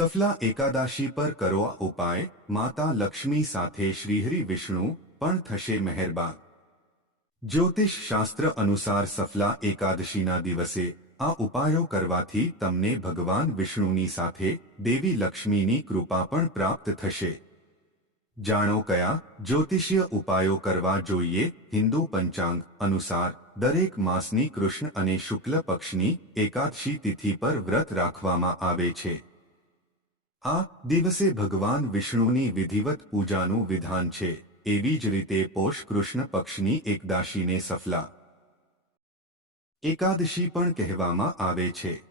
સફલા એકાદશી પર કરો આ ઉપાય, માતા લક્ષ્મી સાથે શ્રીહરિ વિષ્ણુ પણ થશે મહેરબાન। જ્યોતિષ શાસ્ત્ર અનુસાર સફલા એકાદશીના દિવસે આ ઉપાયો કરવાથી તમને ભગવાન વિષ્ણુની સાથે દેવી લક્ષ્મીની કૃપા પણ પ્રાપ્ત થશે। જાણો કયા જ્યોતિષીય ઉપાયો કરવા જોઈએ। હિન્દુ પંચાંગ અનુસાર દરેક માસની કૃષ્ણ અને શુક્લ પક્ષની એકાદશી તિથિ પર વ્રત રાખવામાં આવે છે। આ દિવસે ભગવાન વિષ્ણુની વિધિવત પૂજાનું વિધાન છે। એવી જ રીતે પોષ કૃષ્ણ પક્ષની એકાદશીને સફલા એકાદશી પણ કહેવામાં આવે છે।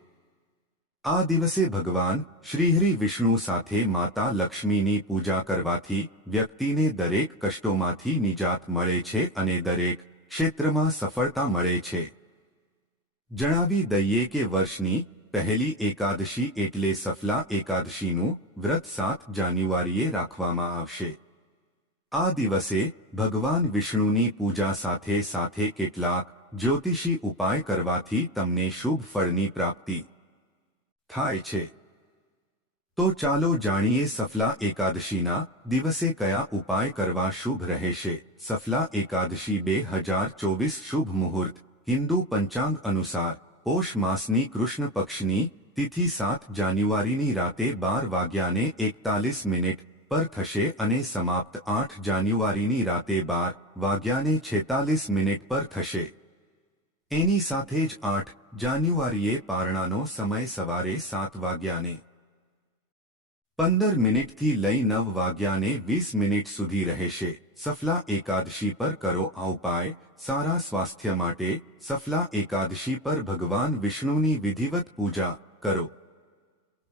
આ દિવસે ભગવાન શ્રીહરિ વિષ્ણુ સાથે માતા લક્ષ્મીની પૂજા કરવાથી વ્યક્તિને દરેક કષ્ટોમાંથી નિજાત મળે છે અને દરેક ક્ષેત્રમાં સફળતા મળે છે। જણાવી દઈએ કે વર્ષની પહેલી એકાદશી એટલે સફલા એકાદશીનું વ્રત 7 જાન્યુઆરીએ રાખવામાં આવશે। આ દિવસે ભગવાન વિષ્ણુની પૂજા સાથે સાથે કેટલાક જ્યોતિષી ઉપાય કરવાથી તમને શુભ ફળની પ્રાપ્તિ થાય છે। તો ચાલો જાણીએ સફલા એકાદશીના દિવસે કયા ઉપાય કરવા શુભ રહેશે। સફલા એકાદશી 2024 શુભ મુહૂર્ત હિન્દુ પંચાંગ અનુસાર પોષ માસની કૃષ્ણ પક્ષની તિથિ 7 જાન્યુઆરીની રાતે 12:41 પર થશે અને સમાપ્ત 8 જાન્યુઆરીની રાતે 12:46 પર થશે। એની સાથે જ 8 જાન્યુઆરીએ પારણાનો સમય સવારે 7:15 થી લઈ 9:20 સુધી રહેશે। સફલા એકાદશી પર કરો આ ઉપાય સારા સ્વાસ્થ્ય માટે। સફલા એકાદશી પર ભગવાન વિષ્ણુની વિધિવત પૂજા કરો,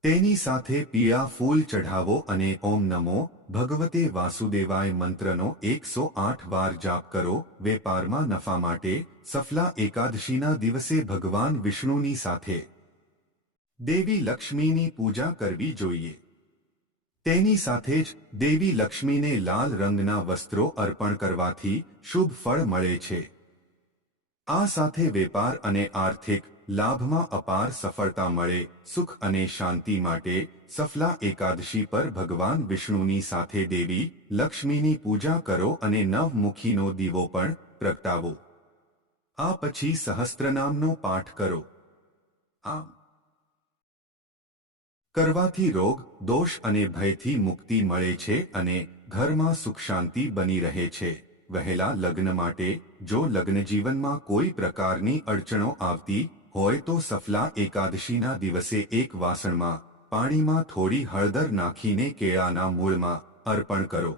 તેની સાથે પીળા ફૂલ ચઢાવો અને ઓમ નમો ભગવતે વાસુદેવાય મંત્રનો 108 વાર જાપ કરો। વેપારમાં નફા માટે સફલા એકાદશીના દિવસે ભગવાન વિષ્ણુની સાથે દેવી લક્ષ્મીની પૂજા કરવી જોઈએ। તેની સાથે જ દેવી લક્ષ્મીને લાલ રંગના વસ્ત્રો અર્પણ કરવાથી શુભ ફળ મળે છે। આ સાથે વેપાર અને આર્થિક લાભમાં અપાર સફળતા મળે। સુખ અને શાંતિ માટે સફલા એકાદશી પર ભગવાન વિષ્ણુની સાથે દેવી લક્ષ્મીની પૂજા કરો અને નવમુખીનો દીવો પણ પ્રગટાવો। આ પછી સહસ્ત્રનામનો પાઠ કરો। આમ કરવાથી રોગ, દોષ અને ભયથી મુક્તિ મળે છે અને ઘરમાં સુખ શાંતિ બની રહે છે। વહેલા લગ્ન માટે જો લગ્નજીવનમાં કોઈ પ્રકારની અડચણો આવતી હોય તો સફલા એકાદશીના દિવસે એક વાસણમાં પાણીમાં થોડી હળદર નાખીને કેળાના મૂળમાં અર્પણ કરો,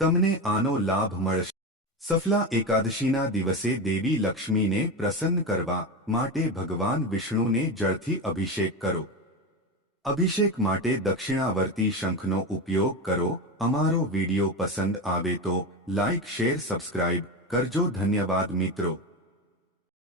તમને આનો લાભ મળશે। સફલા એકાદશીના દિવસે દેવી લક્ષ્મીને પ્રસન્ન કરવા માટે ભગવાન વિષ્ણુને જળથી અભિષેક કરો। અભિષેક માટે દક્ષિણાવર્તી શંખનો ઉપયોગ કરો। અમારો વિડિયો પસંદ આવે તો લાઇક, શેર, સબસ્ક્રાઇબ કરજો। ધન્યવાદ મિત્રો।